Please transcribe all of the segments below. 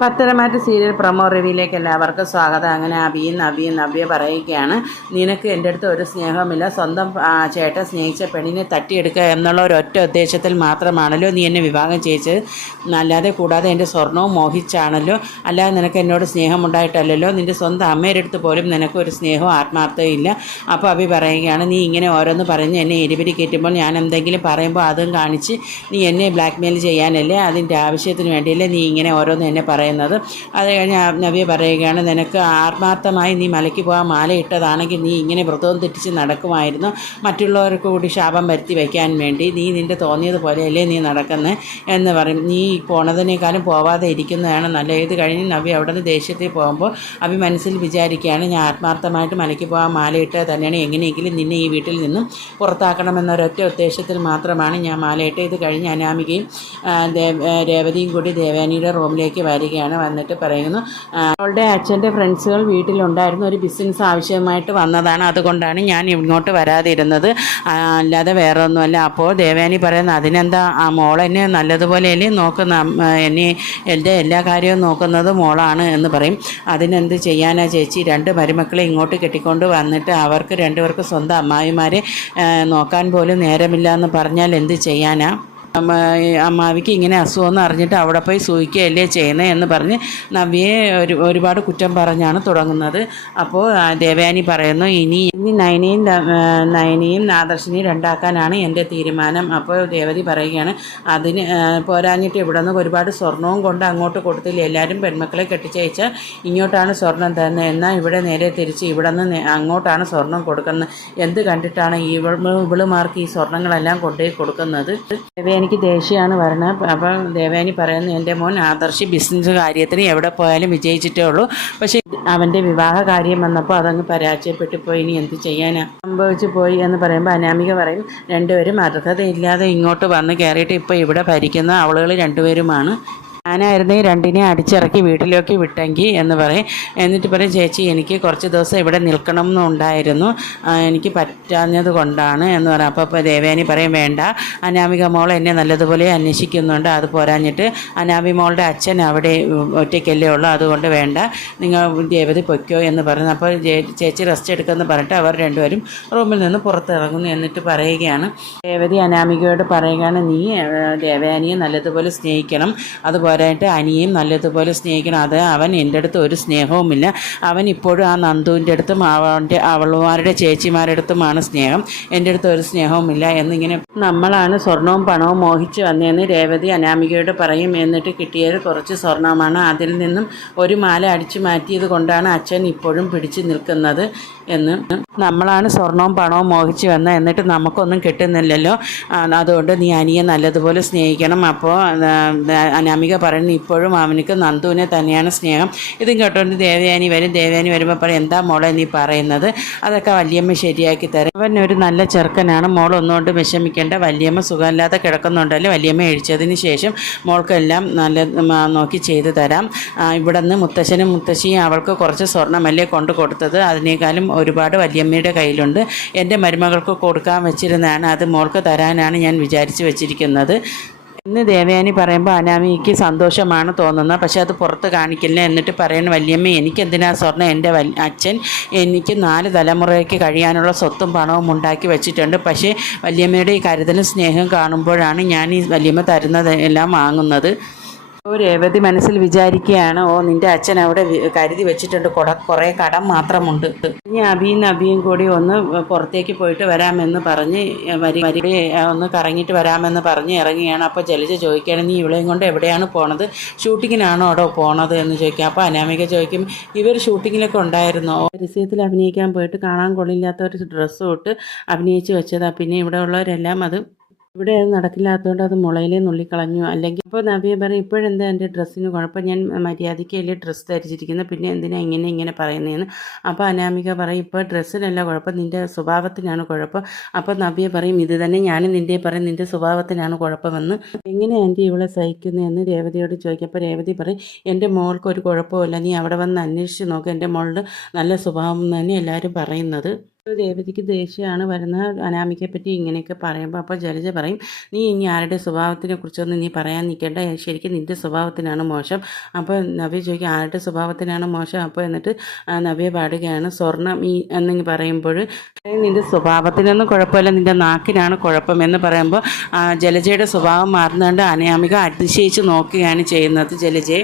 Patharamattu serial promo റിവ്യൂയിലേക്ക് എല്ലാവർക്കും സ്വാഗതം. അങ്ങനെ നവ്യ പറയുകയാണ്, നിനക്ക് എൻ്റെ അടുത്ത് ഒരു സ്നേഹമില്ല, സ്വന്തം ചേട്ടൻ സ്നേഹിച്ച പെണ്ണിനെ തട്ടിയെടുക്കുക എന്നുള്ള ഒരൊറ്റ ഉദ്ദേശത്തിൽ മാത്രമാണല്ലോ നീ എന്നെ വിവാഹം ചെയ്യിച്ചത്, അല്ലാതെ കൂടാതെ എൻ്റെ സ്വർണവും മോഹിച്ചാണല്ലോ, അല്ലാതെ നിനക്ക് എന്നോട് സ്നേഹമുണ്ടായിട്ടല്ലല്ലോ. നിൻ്റെ സ്വന്തം അമ്മയുടെ അടുത്ത് പോലും നിനക്ക് ഒരു സ്നേഹവും ആത്മാർത്ഥവും ഇല്ല. അപ്പോൾ അഭി പറയുകയാണ്, നീ ഇങ്ങനെ ഓരോന്ന് പറഞ്ഞ് എന്നെ എരിപിരി കയറ്റുമ്പോൾ ഞാൻ എന്തെങ്കിലും പറയുമ്പോൾ അതും കാണിച്ച് നീ എന്നെ ബ്ലാക്ക്മെയിൽ ചെയ്യാനല്ലേ, അതിൻ്റെ ആവശ്യത്തിന് വേണ്ടിയല്ലേ നീ ഇങ്ങനെ ഓരോന്ന് എന്നെ പറയുന്നത്. അത് കഴിഞ്ഞ് നവ്യ പറയുകയാണ്, നിനക്ക് ആത്മാർത്ഥമായി നീ മലയ്ക്ക് പോകാൻ മാലയിട്ടതാണെങ്കിൽ നീ ഇങ്ങനെ വ്രതവും തെറ്റിച്ച് നടക്കുമായിരുന്നു, മറ്റുള്ളവർക്ക് കൂടി ശാപം വരുത്തി വയ്ക്കാൻ വേണ്ടി. നീ നിൻ്റെ തോന്നിയതുപോലെയല്ലേ നീ നടക്കുന്നത് എന്ന് പറയും. നീ പോണതിനേക്കാളും പോവാതെ ഇരിക്കുന്നതാണ് നല്ല. ഇത് കഴിഞ്ഞ് നവ്യ അവിടെ നിന്ന് ദേഷ്യത്തിൽ പോകുമ്പോൾ അഭി മനസ്സിൽ വിചാരിക്കുകയാണ്, ഞാൻ ആത്മാർത്ഥമായിട്ട് മലയ്ക്ക് പോകാൻ മാലയിട്ടത് തന്നെയാണ്, എങ്ങനെയെങ്കിലും നിന്നെ ഈ വീട്ടിൽ നിന്നും പുറത്താക്കണമെന്നൊരൊറ്റ ഉദ്ദേശത്തിൽ മാത്രമാണ് ഞാൻ മാലയിട്ട്. ഇത് കഴിഞ്ഞ് അനാമികയും രേവതിയും കൂടി ദേവാനിയുടെ റൂമിലേക്ക് വരികയാണ്. വന്നിട്ട് പറയുന്നു, അവളുടെ അച്ഛൻ്റെ ഫ്രണ്ട്സുകൾ വീട്ടിലുണ്ടായിരുന്നു, ഒരു ബിസിനസ് ആവശ്യമായിട്ട് വന്നതാണ്, അതുകൊണ്ടാണ് ഞാൻ ഇങ്ങോട്ട് വരാതിരുന്നത്, അല്ലാതെ വേറെ ഒന്നുമല്ല. അപ്പോൾ ദേവാനി പറയുന്നു, അതിനെന്താ, ആ മോളെന്നെ നല്ലതുപോലെയല്ലേ നോക്കുന്ന, എന്നെ എൻ്റെ എല്ലാ കാര്യവും നോക്കുന്നത് മോളാണ് എന്ന് പറയും. അതിനെന്ത് ചെയ്യാനാ ചേച്ചി, രണ്ട് മരുമക്കളെ ഇങ്ങോട്ട് കെട്ടിക്കൊണ്ട് വന്നിട്ട് അവർക്ക് രണ്ടുപേർക്ക് സ്വന്തം അമ്മായിമാരെ നോക്കാൻ പോലും നേരമില്ല എന്ന് പറഞ്ഞാൽ എന്ത് ചെയ്യാനാ. അമ്മാവിക്ക് ഇങ്ങനെ അസുഖമെന്ന് അറിഞ്ഞിട്ട് അവിടെ പോയി സൂഹിക്കുകയല്ലേ ചെയ്യുന്നത് എന്ന് പറഞ്ഞ് നവ്യയെ ഒരുപാട് കുറ്റം പറഞ്ഞാണ് തുടങ്ങുന്നത്. അപ്പോൾ ദേവയാനി പറയുന്നു, ഇനി നയനയും ആദർശിനെയും രണ്ടാക്കാനാണ് എൻ്റെ തീരുമാനം. അപ്പോൾ രേവതി പറയുകയാണ്, അതിന് പോരാഞ്ഞിട്ട് ഇവിടെ നിന്ന് ഒരുപാട് സ്വർണവും കൊണ്ട് അങ്ങോട്ട് കൊടുത്തില്ല, എല്ലാവരും പെൺമക്കളെ കെട്ടിച്ചയച്ചാൽ ഇങ്ങോട്ടാണ് സ്വർണം തരുന്നത്, എന്നാൽ ഇവിടെ നേരെ തിരിച്ച് ഇവിടെ നിന്ന് അങ്ങോട്ടാണ് സ്വർണം കൊടുക്കുന്നത്. എന്ത് കണ്ടിട്ടാണ് ഇവളുമാർക്ക് ഈ സ്വർണ്ണങ്ങളെല്ലാം കൊണ്ടുപോയി കൊടുക്കുന്നത്. എനിക്ക് ദേഷ്യമാണ് വരണത്. അപ്പോൾ ദേവയാനി പറയുന്നു, എൻ്റെ മോൻ ആദർശ് ബിസിനസ് കാര്യത്തിന് എവിടെ പോയാലും വിജയിച്ചിട്ടേ ഉള്ളൂ, പക്ഷേ അവൻ്റെ വിവാഹ കാര്യം വന്നപ്പോൾ അതങ്ങ് പരാജയപ്പെട്ടു പോയി, ഇനി എന്ത് ചെയ്യാനാ സംഭവിച്ചു പോയി എന്ന് പറയുമ്പോൾ അനാമിക പറയും, രണ്ടുപേരും അർഹതയില്ലാതെ ഇങ്ങോട്ട് വന്ന് കയറിയിട്ട് ഇപ്പോൾ ഇവിടെ ഭരിക്കുന്ന അവളുകൾ രണ്ടുപേരുമാണ്, ഞാനായിരുന്നേ രണ്ടിനെ അടിച്ചിറക്കി വീട്ടിലേക്ക് വിട്ടെങ്കിൽ എന്ന് പറയും. എന്നിട്ട് പറയും, ചേച്ചി എനിക്ക് കുറച്ച് ദിവസം ഇവിടെ നിൽക്കണം എന്നുണ്ടായിരുന്നു, എനിക്ക് പറ്റാഞ്ഞത് കൊണ്ടാണ് എന്ന് പറയാം. അപ്പോൾ ദേവയാനി പറയും, വേണ്ട, അനാമിക മോൾ എന്നെ നല്ലതുപോലെ അന്വേഷിക്കുന്നുണ്ട്, അത് പോരാഞ്ഞിട്ട് അനാമി മോളുടെ അച്ഛൻ അവിടെ ഒറ്റയ്ക്കല്ലേ ഉള്ളൂ, അതുകൊണ്ട് വേണ്ട, നിങ്ങൾ രേവതി പൊയ്ക്കോ എന്ന് പറയുന്നു. അപ്പോൾ ചേച്ചി റെസ്റ്റ് എടുക്കുമെന്ന് പറഞ്ഞിട്ട് അവർ രണ്ടുപേരും റൂമിൽ നിന്ന് പുറത്തിറങ്ങുന്നു. എന്നിട്ട് പറയുകയാണ്, രേവതി അനാമികയോട് പറയുകയാണ്, നീ ദേവയാനിയെ നല്ലതുപോലെ സ്നേഹിക്കണം, അതുപോലെ പോരായിട്ട് അനിയും നല്ലതുപോലെ സ്നേഹിക്കണം, അത് അവൻ എൻ്റെ അടുത്ത് ഒരു സ്നേഹവുമില്ല, അവൻ ഇപ്പോഴും ആ നന്ദുവിൻ്റെ അടുത്തും അവളുമാരുടെ ചേച്ചിമാരുടെ അടുത്തുമാണ് സ്നേഹം, എൻ്റെ അടുത്ത് ഒരു സ്നേഹവുമില്ല എന്നിങ്ങനെ നമ്മളാണ് സ്വർണവും പണവും മോഹിച്ച് വന്നതെന്ന് രേവതി അനാമികയോട് പറയും. എന്നിട്ട് കിട്ടിയത് കുറച്ച് സ്വർണമാണ്, അതിൽ നിന്നും ഒരു മാല അടിച്ചു മാറ്റിയത് കൊണ്ടാണ് അച്ഛൻ ഇപ്പോഴും പിടിച്ചു നിൽക്കുന്നത് എന്ന്, നമ്മളാണ് സ്വർണവും പണവും മോഹിച്ച് വന്ന, എന്നിട്ട് നമുക്കൊന്നും കിട്ടുന്നില്ലല്ലോ, അതുകൊണ്ട് നീ അനിയെ നല്ലതുപോലെ സ്നേഹിക്കണം. അപ്പോൾ അനാമിക പറയുന്നത്, ഇപ്പോഴും അവനക്ക് നന്ദുവിനെ തന്നെയാണ് സ്നേഹം. ഇതും കേട്ടോണ്ട് ദേവയാനി വരുമ്പോൾ പറയും, എന്താ മോളെ നീ പറയുന്നത്, അതൊക്കെ വല്യമ്മ ശരിയാക്കി തരാം, അവൻ ഒരു നല്ല ചെറുക്കനാണ്, മോൾ ഒന്നുകൊണ്ട് വിഷമിക്കേണ്ട, വല്യമ്മ സുഖമില്ലാതെ കിടക്കുന്നുണ്ടല്ലോ, വല്യമ്മ എഴിച്ചതിന് ശേഷം മോൾക്കെല്ലാം നല്ല നോക്കി ചെയ്തു തരാം, ഇവിടെ നിന്ന് മുത്തശ്ശനും മുത്തശ്ശിയും അവൾക്ക് കുറച്ച് സ്വർണ്ണമല്ലേ കൊണ്ട് കൊടുത്തത്, അതിനേക്കാളും ഒരുപാട് വല്യമ്മയുടെ കയ്യിലുണ്ട്, എൻ്റെ മരുമകൾക്ക് കൊടുക്കാൻ വെച്ചിരുന്നതാണ്, അത് മോൾക്ക് തരാനാണ് ഞാൻ വിചാരിച്ച് വെച്ചിരിക്കുന്നത് എന്ന് ദേവയാനി പറയുമ്പോൾ അനാമിക്ക് സന്തോഷമാണ് തോന്നുന്നത്, പക്ഷേ അത് പുറത്ത് കാണിക്കില്ല. എന്നിട്ട് പറയുന്ന, വല്യമ്മ എനിക്കെന്തിനാ സ്വർണ്ണം, എൻ്റെ അച്ഛൻ എനിക്ക് 4 തലമുറയ്ക്ക് കഴിയാനുള്ള സ്വത്തും പണവും ഉണ്ടാക്കി വെച്ചിട്ടുണ്ട്, പക്ഷേ വല്യമ്മയുടെ ഈ കരുതലും സ്നേഹം കാണുമ്പോഴാണ് ഞാൻ ഈ വല്യമ്മ തരുന്നത് എല്ലാം വാങ്ങുന്നത്. രേവതി മനസ്സിൽ വിചാരിക്കുകയാണ്, നിൻ്റെ അച്ഛൻ അവിടെ കരുതി വെച്ചിട്ടുണ്ട്, കുറേ കടം മാത്രമുണ്ട്. ഇനി അഭിയും കൂടി ഒന്ന് പുറത്തേക്ക് പോയിട്ട് വരാമെന്ന് പറഞ്ഞ് ഒന്ന് കറങ്ങിയിട്ട് വരാമെന്ന് പറഞ്ഞ് ഇറങ്ങിയാണ്. അപ്പോൾ ജലജ ചോദിക്കുകയാണ്, നീ ഇവളെയും കൊണ്ട് എവിടെയാണ് പോണത്, ഷൂട്ടിങ്ങിനാണോ അവിടെ പോണത് എന്ന് ചോദിക്കുക. അപ്പോൾ അനാമിക ചോദിക്കും, ഇവർ ഷൂട്ടിങ്ങിലൊക്കെ ഉണ്ടായിരുന്നോ, പരസ്യത്തിൽ അഭിനയിക്കാൻ പോയിട്ട് കാണാൻ കൊള്ളില്ലാത്ത ഒരു ഡ്രസ്സ് ഇട്ട് അഭിനയിച്ച് വെച്ചതാണ്, പിന്നെ ഇവിടെ ഉള്ളവരെല്ലാം അത് ഇവിടെ അത് നടക്കില്ലാത്തതുകൊണ്ട് അത് മുളയിലേ നുള്ളിക്കളഞ്ഞു, അല്ലെങ്കിൽ അപ്പോൾ നവ്യ പറയും, ഇപ്പോഴെന്താ എൻ്റെ ഡ്രസ്സിന് കുഴപ്പം, ഞാൻ മര്യാദയ്ക്കല്ലേ ഡ്രസ്സ് ധരിച്ചിരിക്കുന്നത്, പിന്നെ എന്തിനാ ഇങ്ങനെ പറയുന്നതെന്ന്. അപ്പോൾ അനാമിക പറയും, ഇപ്പോൾ ഡ്രസ്സിനല്ല കുഴപ്പം, നിൻ്റെ സ്വഭാവത്തിനാണ് കുഴപ്പം. അപ്പോൾ നവ്യ പറയും, ഇത് തന്നെ ഞാനും നിൻ്റെ പറയും, നിൻ്റെ സ്വഭാവത്തിനാണ് കുഴപ്പമെന്ന്. എങ്ങനെ ആൻറ്റി ഇവളെ സഹിക്കുന്നതെന്ന് രേവതിയോട് ചോദിക്കും. അപ്പോൾ രേവതി പറയും, എൻ്റെ മോൾക്ക് ഒരു കുഴപ്പമില്ല, നീ അവിടെ വന്ന് അന്വേഷിച്ച് നോക്ക്, എൻ്റെ മോളുടെ നല്ല സ്വഭാവം തന്നെ എല്ലാവരും പറയുന്നത്. രേവതിക്ക് ദേഷ്യമാണ് വരുന്നത് അനാമികയെ പറ്റി ഇങ്ങനെയൊക്കെ പറയുമ്പോൾ. അപ്പോൾ ജലജ പറയും, നീ ഇനി ആരുടെ സ്വഭാവത്തിനെ കുറിച്ചൊന്നും നീ പറയാൻ നിൽക്കേണ്ട, ശരിക്കും നിൻ്റെ സ്വഭാവത്തിനാണ് മോശം. അപ്പോൾ നവ്യ ചോദിക്കും, ആരുടെ സ്വഭാവത്തിനാണ് മോശം? അപ്പോൾ എന്നിട്ട് നവ്യ പാടുകയാണ്, സ്വർണ്ണം ഈ എന്നിങ്ങനെ പറയുമ്പോൾ നിൻ്റെ സ്വഭാവത്തിനൊന്നും കുഴപ്പമില്ല, നിൻ്റെ നാക്കിനാണ് കുഴപ്പം എന്ന് പറയുമ്പോൾ ജലജയുടെ സ്വഭാവം മാറുന്നതുകൊണ്ട് അനാമിക അതിശയിച്ച് നോക്കുകയാണ് ചെയ്യുന്നത് ജലജയെ.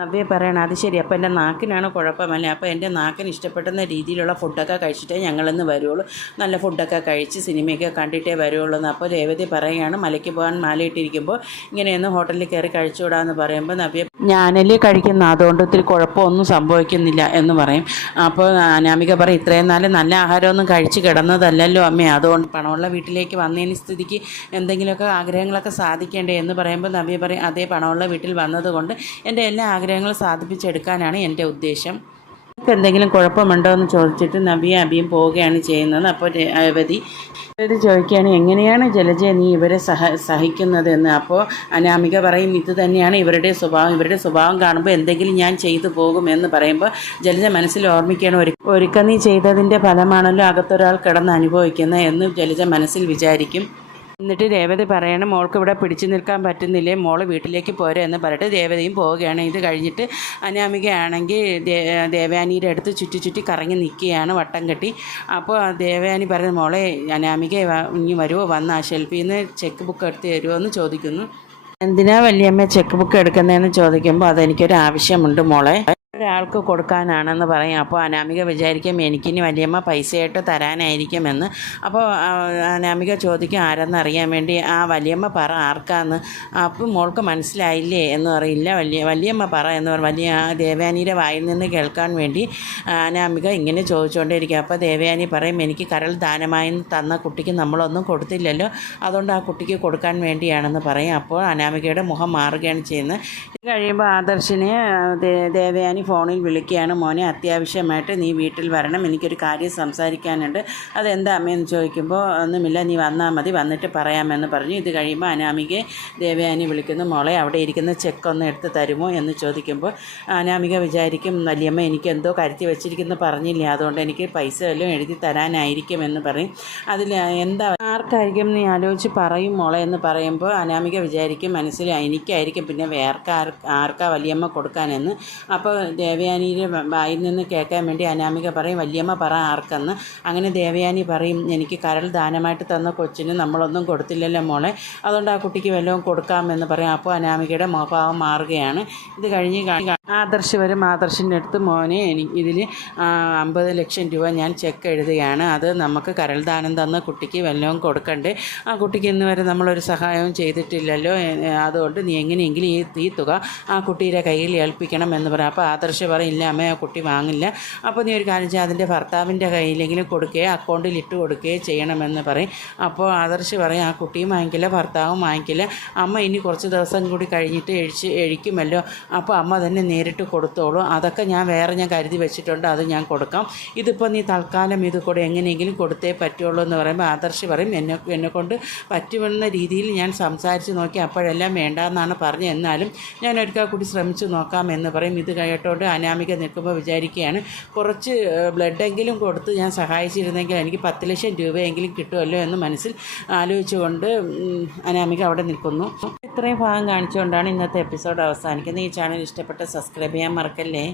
നവ്യ പറയണം, അത് ശരി, അപ്പോൾ എൻ്റെ നാക്കിനാണ് കുഴപ്പമല്ലേ, അപ്പോൾ എൻ്റെ നാക്കിന് ഇഷ്ടപ്പെടുന്ന രീതിയിലുള്ള ഫുഡൊക്കെ കഴിച്ചിട്ടേ ഞങ്ങളിന്ന് വരുള്ളൂ, നല്ല ഫുഡൊക്കെ കഴിച്ച് സിനിമയൊക്കെ കണ്ടിട്ടേ വരുള്ളൂ എന്ന്. അപ്പോൾ രേവതി പറയുകയാണ്, മലയ്ക്ക് പോകാൻ മാലയിട്ടിരിക്കുമ്പോൾ ഇങ്ങനെയൊന്ന് ഹോട്ടലിൽ കയറി കഴിച്ചുകൂടാന്ന് പറയുമ്പോൾ നവ്യ, ഞാനല്ലേ കഴിക്കുന്ന, അതുകൊണ്ട് ഒത്തിരി കുഴപ്പമൊന്നും സംഭവിക്കുന്നില്ല എന്ന് പറയും. അപ്പോൾ അനാമിക പറയും, ഇത്രയും നാൾ നല്ല ആഹാരമൊന്നും കഴിച്ച് കിടന്നതല്ലല്ലോ അമ്മേ, അതുകൊണ്ട് പണമുള്ള വീട്ടിലേക്ക് വന്നതിന് സ്ഥിതിക്ക് എന്തെങ്കിലുമൊക്കെ ആഗ്രഹങ്ങളൊക്കെ സാധിക്കേണ്ടേ എന്ന് പറയുമ്പോൾ നവ്യ പറയും, അതേ, പണമുള്ള വീട്ടിൽ വന്നതുകൊണ്ട് എൻ്റെ എല്ലാ ആഗ്രഹങ്ങൾ സാധിപ്പിച്ചെടുക്കാനാണ് എൻ്റെ ഉദ്ദേശം. നിങ്ങൾക്ക് എന്തെങ്കിലും കുഴപ്പമുണ്ടോ എന്ന് ചോദിച്ചിട്ട് നവ്യ അഭിയും പോവുകയാണ് ചെയ്യുന്നത്. അപ്പോൾ രേവതി ചോദിക്കുകയാണ്, എങ്ങനെയാണ് ജലജ നീ ഇവരെ സഹിക്കുന്നതെന്ന്. അപ്പോൾ അനാമിക പറയും, ഇത് തന്നെയാണ് ഇവരുടെ സ്വഭാവം കാണുമ്പോൾ എന്തെങ്കിലും ഞാൻ ചെയ്തു പോകുമെന്ന് പറയുമ്പോൾ ജലജ മനസ്സിൽ ഓർമ്മിക്കുകയാണ്, ഒരുക്കം നീ ചെയ്തതിൻ്റെ ഫലമാണല്ലോ അകത്തൊരാൾ കിടന്ന് അനുഭവിക്കുന്നത് എന്ന് ജലജ മനസ്സിൽ വിചാരിക്കും. എന്നിട്ട് രേവതി പറയണം, മോൾക്ക് ഇവിടെ പിടിച്ചു നിൽക്കാൻ പറ്റുന്നില്ലേ, മോൾ വീട്ടിലേക്ക് പോരെ എന്ന് പറഞ്ഞിട്ട് രേവതിയും പോവുകയാണ്. ഇത് കഴിഞ്ഞിട്ട് അനാമികയാണെങ്കിൽ ദേവയാനിയുടെ അടുത്ത് ചുറ്റി കറങ്ങി നിൽക്കുകയാണ് വട്ടം കെട്ടി. അപ്പോൾ ദേവയാനി പറയുന്നത്, മോളെ അനാമിക ഇനി വരുമോ, വന്ന് ആ ഷെൽഫിൽ നിന്ന് ചെക്ക് ബുക്ക് എടുത്ത് തരുമോ എന്ന് ചോദിക്കുന്നു. എന്തിനാ വല്യമ്മ ചെക്ക് ബുക്ക് എടുക്കുന്നതെന്ന് ചോദിക്കുമ്പോൾ, അതെനിക്കൊരു ആവശ്യമുണ്ട് മോളെ, ഒരാൾക്ക് കൊടുക്കാനാണെന്ന് പറയും. അപ്പോൾ അനാമിക വിചാരിക്കും, എനിക്കിനി വലിയമ്മ പൈസയായിട്ട് തരാനായിരിക്കുമെന്ന്. അപ്പോൾ അനാമിക ചോദിക്കും, ആരെന്നറിയാൻ വേണ്ടി, ആ വലിയമ്മ പറ ആർക്കാന്ന്. അപ്പോൾ മോൾക്ക് മനസ്സിലായില്ലേ എന്ന് പറയില്ല, വലിയമ്മ പറ എന്ന് വലിയ ദേവയാനിയുടെ വായിൽ നിന്ന് കേൾക്കാൻ വേണ്ടി അനാമിക ഇങ്ങനെ ചോദിച്ചുകൊണ്ടേയിരിക്കും. അപ്പോൾ ദേവയാനി പറയും, എനിക്ക് കരൾ ദാനമായി തന്ന കുട്ടിക്ക് നമ്മളൊന്നും കൊടുത്തില്ലല്ലോ, അതുകൊണ്ട് ആ കുട്ടിക്ക് കൊടുക്കാൻ വേണ്ടിയാണെന്ന് പറയും. അപ്പോൾ അനാമികയുടെ മുഖം മാറുകയാണ് ചെയ്യുന്നത്. ഇത് കഴിയുമ്പോൾ ആദർശിനെ ദേവയാനി ഫോണിൽ വിളിക്കുകയാണ്, മോനെ അത്യാവശ്യമായിട്ട് നീ വീട്ടിൽ വരണം, എനിക്കൊരു കാര്യം സംസാരിക്കാനുണ്ട്. അതെന്താ അമ്മയെന്ന് ചോദിക്കുമ്പോൾ, ഒന്നുമില്ല, നീ വന്നാൽ മതി, വന്നിട്ട് പറയാമെന്ന് പറഞ്ഞു. ഇത് കഴിയുമ്പോൾ അനാമികയെ ദേവയാനി വിളിക്കുന്നു, മോളെ അവിടെ ഇരിക്കുന്ന ചെക്ക് ഒന്ന് എടുത്ത് തരുമോ എന്ന് ചോദിക്കുമ്പോൾ അനാമിക വിചാരിക്കും, വലിയമ്മ എനിക്ക് എന്തോ കരുത്തി വെച്ചിരിക്കുന്നു പറഞ്ഞില്ലേ, അതുകൊണ്ട് എനിക്ക് പൈസ വല്ലതും എഴുതി തരാനായിരിക്കും എന്ന് പറയും. അതിൽ എന്താ ആർക്കായിരിക്കും നീ ആലോചിച്ച് പറയും മോളെ എന്ന് പറയുമ്പോൾ അനാമിക വിചാരിക്കും മനസ്സിൽ എനിക്കായിരിക്കും, പിന്നെ വേറെ ആർക്കാ വലിയമ്മ കൊടുക്കാനെന്ന്. അപ്പോൾ ദേവയാനിയുടെ വായിൽ നിന്ന് കേൾക്കാൻ വേണ്ടി അനാമിക പറയും, വല്യമ്മ പറ ആർക്കെന്ന്. അങ്ങനെ ദേവയാനി പറയും, എനിക്ക് കരൾ ദാനമായിട്ട് തന്ന കൊച്ചിന് നമ്മളൊന്നും കൊടുത്തില്ലല്ലോ മോളെ, അതുകൊണ്ട് ആ കുട്ടിക്ക് വല്ലതും കൊടുക്കാമെന്ന് പറയും. അപ്പോൾ അനാമികയുടെ മുഖഭാവം മാറുകയാണ്. ഇത് കഴിഞ്ഞ് ആദർശ് വരും. ആദർശിൻ്റെ അടുത്ത്, മോനെ ഇതിൽ 50 ലക്ഷം രൂപ ഞാൻ ചെക്ക് എഴുതുകയാണ്, അത് നമുക്ക് കരൾ ദാനം തന്ന കുട്ടിക്ക് വല്ലതും കൊടുക്കണ്ടേ, ആ കുട്ടിക്ക് ഇന്ന് വരെ നമ്മളൊരു സഹായവും ചെയ്തിട്ടില്ലല്ലോ, അതുകൊണ്ട് നീ എങ്ങനെയെങ്കിലും ഈ തുക ആ കുട്ടിയുടെ കയ്യിൽ ഏൽപ്പിക്കണം എന്ന് പറയും. അപ്പോൾ ആദർശ് പറയും, ഇല്ല അമ്മ, ആ കുട്ടി വാങ്ങില്ല, അപ്പോൾ നീ ഒരു കാര്യം ചെയ്യാം, അതിൻ്റെ ഭർത്താവിൻ്റെ കയ്യിലെങ്കിലും കൊടുക്കുകയോ അക്കൗണ്ടിൽ ഇട്ട് കൊടുക്കുകയോ ചെയ്യണമെന്ന് പറയും. അപ്പോൾ ആദർശ് പറയും, ആ കുട്ടിയും വാങ്ങിക്കില്ല, ഭർത്താവും വാങ്ങിക്കില്ല, അമ്മ ഇനി കുറച്ച് ദിവസം കൂടി കഴിഞ്ഞിട്ട് എഴിക്കുമല്ലോ, അപ്പോൾ അമ്മ തന്നെ നേരിട്ട് കൊടുത്തോളൂ, അതൊക്കെ ഞാൻ കരുതി വെച്ചിട്ടുണ്ട്, അത് ഞാൻ കൊടുക്കാം, ഇതിപ്പോൾ നീ തൽക്കാലം ഇത് കൂടെ എങ്ങനെയെങ്കിലും കൊടുത്തേ പറ്റുള്ളൂ എന്ന് പറയുമ്പോൾ ആദർശ് പറയും, എന്നെക്കൊണ്ട് പറ്റുമെന്ന രീതിയിൽ ഞാൻ സംസാരിച്ച് നോക്കി, അപ്പോഴെല്ലാം വേണ്ടാന്നാണ് പറഞ്ഞത്, എന്നാലും ഞാൻ ഒരിക്കൽ കൂടി ശ്രമിച്ചു നോക്കാം എന്ന് പറയും. ഇത് കേട്ടോണ്ട് അനാമിക നിൽക്കുമ്പോൾ വിചാരിക്കുകയാണ്, കുറച്ച് ബ്ലഡെങ്കിലും കൊടുത്ത് ഞാൻ സഹായിച്ചിരുന്നെങ്കിൽ എനിക്ക് 10 ലക്ഷം രൂപയെങ്കിലും കിട്ടുമല്ലോ എന്ന് മനസ്സിൽ ആലോചിച്ചുകൊണ്ട് അനാമിക അവിടെ നിൽക്കുന്നു. ഇത്രയും ഭാഗം കാണിച്ചുകൊണ്ടാണ് ഇന്നത്തെ എപ്പിസോഡ് അവസാനിക്കുന്നത്. ഈ ചാനൽ ഇഷ്ടപ്പെട്ട സബ്സ്ക്രൈബ് ചെയ്യാൻ മറക്കല്ലേ.